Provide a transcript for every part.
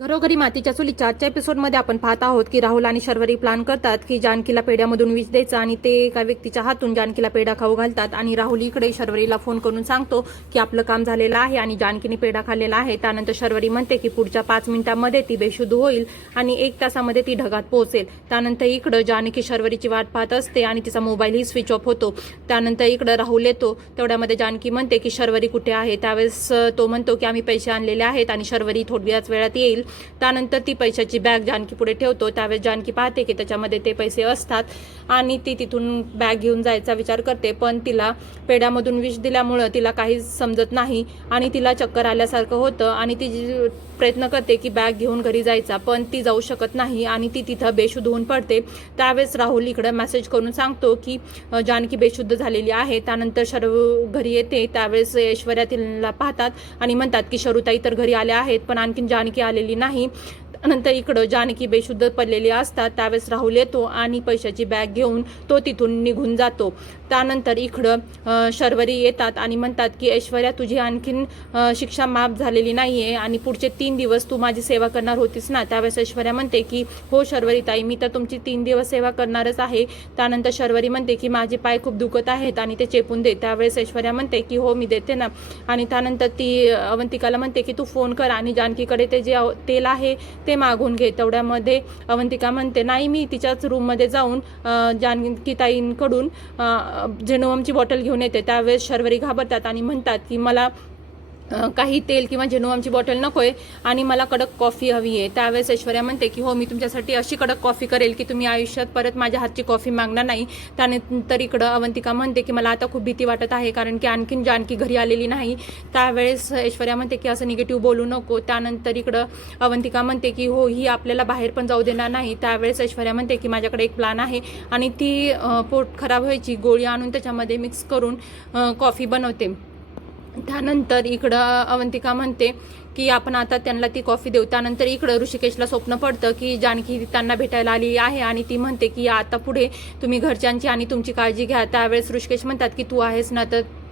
घरोघरी मातीच्या चुलीच्या आजच्या एपिसोडमध्ये आपण पाहत आहोत की राहुल आणि शर्वरी प्लॅन करतात की जानकीला पेढ्यामधून विष द्यायचं आणि ते एका व्यक्तीच्या हातून जानकीला पेढा खाऊ घालतात. आणि राहुल इकडे शर्वरीला फोन करून सांगतो की आपलं काम झालेलं आहे आणि जानकीने पेढा खाल्लेला आहे. त्यानंतर शर्वरी म्हणते की पुढच्या 5 मिनिटांमध्ये ती बेशुद्ध होईल आणि 1 तासामध्ये ती ढगात पोहोचेल. त्यानंतर इकडं जानकी शर्वरीची वाट पाहत असते आणि तिचा मोबाईलही स्विच ऑफ होतो. त्यानंतर इकडं राहुल येतो. तेवढ्यामध्ये जानकी म्हणते की शर्वरी कुठे आहे. त्यावेळेस तो म्हणतो की आम्ही पैसे आणलेले आहेत आणि शर्वरी थोड्याच वेळात येईल. त्यानंतर ती पैशाची बॅग जानकी पुढे ठेवतो. त्यावेळेस जानकी पाहते की त्याच्यामध्ये ते पैसे असतात आणि ती तिथून बॅग घेऊन जायचा विचार करते. पण तिला पेढ्यामधून विष दिल्यामुळं तिला काहीच समजत नाही आणि तिला चक्कर आल्यासारखं होतं आणि ती प्रयत्न करते की बॅग घेऊन घरी जायचा, पण ती जाऊ शकत नाही आणि ती तिथं बेशुद्ध होऊन पडते. त्यावेळेस राहुल इकडं मेसेज करून सांगतो की जानकी बेशुद्ध झालेली आहे. त्यानंतर शर्व घरी येते. त्यावेळेस ऐश्वर्या तिला पाहतात आणि म्हणतात की शरुताई तर घरी आल्या आहेत पण आणखीन जानकी आलेली नाही. नंतर इकडं जानकी बेशुद्ध पडलेली असतात. त्यावेळेस राहुल येतो आणि पैशाची बॅग घेऊन तो तिथून निघून जातो. त्यानंतर इकडं शर्वरी येतात आणि म्हणतात की ऐश्वर्या तुझी आणखीन शिक्षा माफ झालेली नाही आहे आणि पुढचे 3 दिवस तू माझी सेवा करणार होतीस ना. त्यावेळेस ऐश्वर्या म्हणते की हो शर्वरी ताई, मी तर तुमची 3 दिवस सेवा करणारच आहे. त्यानंतर शर्वरी म्हणते की माझे पाय खूप दुखत आहेत आणि ते चेपून दे. त्यावेळेस ऐश्वर्या म्हणते की हो मी देते ना. आणि त्यानंतर ती अवंतिकाला म्हणते की तू फोन कर आणि जानकीकडे ते जे तेल आहे ते मागून घे. तेवढ्यामध्ये अवंतिका म्हणते नाही, मी तिच्याच रूममध्ये जाऊन जानकीताईंकडून जेनोमची बॉटल घेऊन येते. त्यावेळेस शर्वरी घाबरतात आणि म्हणतात की मला काही तेल किंवा जेनोमची बॉटल नको आहे आणि मला कडक कॉफी हवी आहे. त्यावेळेस ऐश्वर्या म्हणते की हो मी तुमच्यासाठी अशी कडक कॉफी करेल की तुम्ही आयुष्यात परत माझ्या हातची कॉफी मागणार नाही. त्यानंतर इकडं अवंतिका म्हणते की मला आता खूप भीती वाटत आहे कारण की आणखीन जानकी घरी आलेली नाही. त्यावेळेस ऐश्वर्या म्हणते की असं निगेटिव्ह बोलू नको. त्यानंतर इकडं अवंतिका म्हणते की हो ही आपल्याला बाहेर पण जाऊ देणार नाही. त्यावेळेस ऐश्वर्या म्हणते की माझ्याकडे एक प्लॅन आहे आणि ती पोट खराब व्हायची गोळी आणून त्याच्यामध्ये मिक्स करून कॉफी बनवते. त्यानंतर इकडं अवंतिका म्हणते की आपण आता त्यांना ती कॉफी देऊ. त्यानंतर इकडं ऋषिकेशला स्वप्न पडतं की जानकी त्यांना भेटायला आली आहे आणि ती म्हणते की आता पुढे तुम्ही घरच्यांची आणि तुमची काळजी घ्या. त्यावेळेस ऋषिकेश म्हणतात की तू आहेस ना.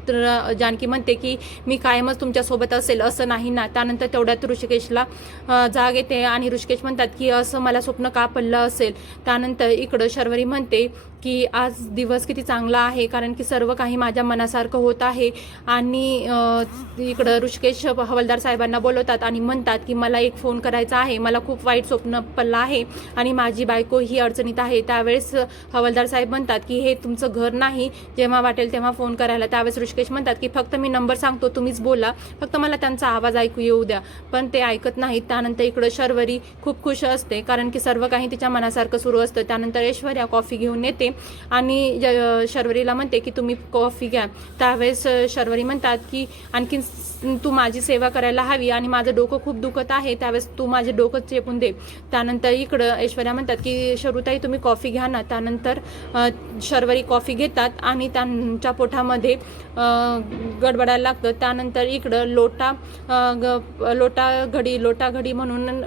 तर जानकी म्हणते की मी कायमच तुमच्यासोबत असेल असं नाही ना. त्यानंतर तेवढ्यात ऋषिकेशला जाग येते आणि ऋषिकेश म्हणतात की असं मला स्वप्न का पडलं असेल. त्यानंतर इकडं शर्वरी म्हणते की आज दिवस किती चांगला आहे कारण की सर्व काही माझ्या मनासारखं होत आहे. आणि इकडं ऋषिकेश हवालदार साहेबांना बोलवतात आणि म्हणतात की मला एक फोन करायचा आहे, मला खूप वाईट स्वप्न पडलं आहे आणि माझी बायको ही अडचणीत आहे. त्यावेळेस हवालदार साहेब म्हणतात की हे तुमचं घर नाही, जेव्हा वाटेल तेव्हा फोन करायला. त्यावेळेस ऋषिकेश म्हणतात की फक्त मी नंबर सांगतो, तुम्हीच बोला, फक्त मला त्यांचा आवाज ऐकू येऊ द्या. पण ते ऐकत नाहीत. त्यानंतर इकडं शर्वरी खूप खुश असते कारण की सर्व काही तिच्या मनासारखं सुरू असतं. त्यानंतर ऐश्वर्या कॉफी घेऊन येते आणि शर्वरीला म्हणते की तुम्ही कॉफी घ्या. त्यावेळेस शर्वरी म्हणतात की आणखीन तू माझी सेवा करायला हवी आणि माझं डोकं खूप दुखत आहे, त्यावेळेस तू माझे डोकं चेपून दे. त्यानंतर इकडं ऐश्वर्या म्हणतात की शरुताई तुम्ही कॉफी घ्या ना. त्यानंतर शर्वरी कॉफी घेतात आणि त्यांच्या पोटामध्ये गडबडायला लागतं. त्यानंतर इकडं लोटा घडी म्हणून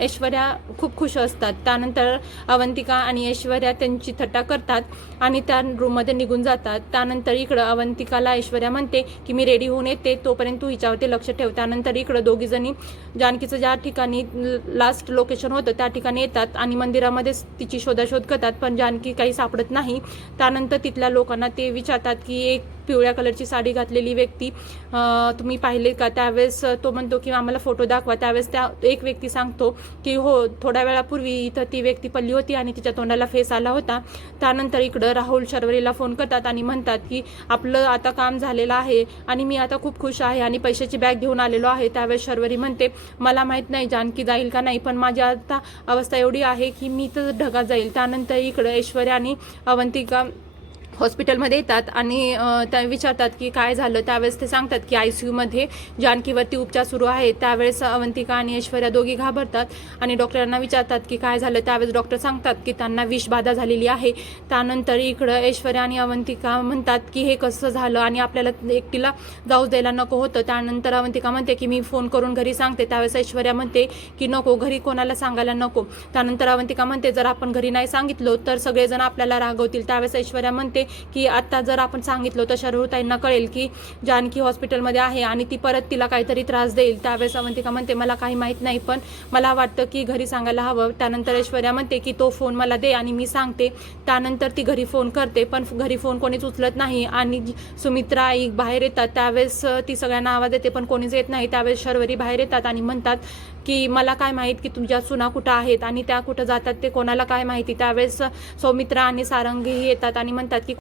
ऐश्वर्या खूप खुश असतात. त्यानंतर अवंतिका आणि ऐश्वर्या त्यांची थट्टा करतात आणि त्या रूममध्ये निघून जातात. त्यानंतर इकडं अवंतिकाला ऐश्वर्या म्हणते की मी रेडी होऊन येते, तोपर्यंत तू हिच्यावरती लक्ष ठेव. त्यानंतर इकडं दोघीजणी जानकीचं ज्या ठिकाणी लास्ट लोकेशन होतं त्या ठिकाणी येतात आणि मंदिरामध्ये तिची शोधाशोध करतात पण जानकी काही सापडत नाही. त्यानंतर तिथल्या लोकांना ते विचारतात की एक पिवळ्या कलरची साडी घातलेली व्यक्ती तुम्ही पाहिले का. त्यावेळेस तो म्हणतो की आम्हाला फोटो दाखवा. त्यावेळेस त्या एक व्यक्ती सांगतो की हो थोड्या वेळापूर्वी इथं ती व्यक्ती पडली होती आणि तिच्या तोंडाला फेस आला होता. त्यानंतर इकडं राहुल शर्वरीला फोन करतात आणि म्हणतात की आपलं आता काम झालेलं आहे आणि मी आता खूप खुश आहे आणि पैशाची बॅग घेऊन आलेलो आहे. त्यावेळेस शर्वरी म्हणते मला माहीत नाही जानकी जाईल का नाही, पण माझी आता अवस्था एवढी आहे की मी तर ढगात जाईल. त्यानंतर इकडं ऐश्वर्या आणि अवंतिका हॉस्पिटलमध्ये येतात आणि त्या विचारतात की काय झालं. त्यावेळेस ते सांगतात की ICUमध्ये जानकीवरती उपचार सुरू आहेत. त्यावेळेस अवंतिका आणि ऐश्वर्या दोघी घाबरतात आणि डॉक्टरांना विचारतात की काय झालं. त्यावेळेस डॉक्टर सांगतात की त्यांना विषबाधा झालेली आहे. त्यानंतर इकडं ऐश्वर्या आणि अवंतिका म्हणतात की हे कसं झालं आणि आपल्याला एकटीला जाऊ द्यायला नको होतं. त्यानंतर अवंतिका म्हणते की मी फोन करून घरी सांगते. त्यावेळेस ऐश्वर्या म्हणते की नको, घरी कोणाला सांगायला नको. त्यानंतर अवंतिका म्हणते जर आपण घरी नाही सांगितलं तर सगळेजण आपल्याला रागवतील. त्यावेळेस ऐश्वर्या म्हणते की आता जर आपण सांगितलं तर शर्वरीताईंना कळेल की जानकी हॉस्पिटलमध्ये आहे आणि ती परत तिला काहीतरी त्रास देईल। त्यावेळेस अवंतिका म्हणते मला काही माहीत नाही, पण मला वाटतं की घरी सांगायला हवं। त्यानंतर ऐश्वर्या म्हणते की तो फोन मला दे आणि मी सांगते। त्यानंतर ती घरी फोन करते, पण घरी फोन कोणीच उचलत नाही आणि सुमित्रा आई बाहेर येतात। त्यावेळेस ती सगळ्यांना आवाज देते पण कोणीच येत नाही। त्यावेळेस शर्वरी बाहेर येतात आणि म्हणतात की मला काय माहीत की तुझ्या सुना कुठं आहेत आणि त्या कुठं जातात ते कोणाला काय माहिती। त्यावेळेस सौमित्रा आणि सारंगही येतात आणि म्हणतात की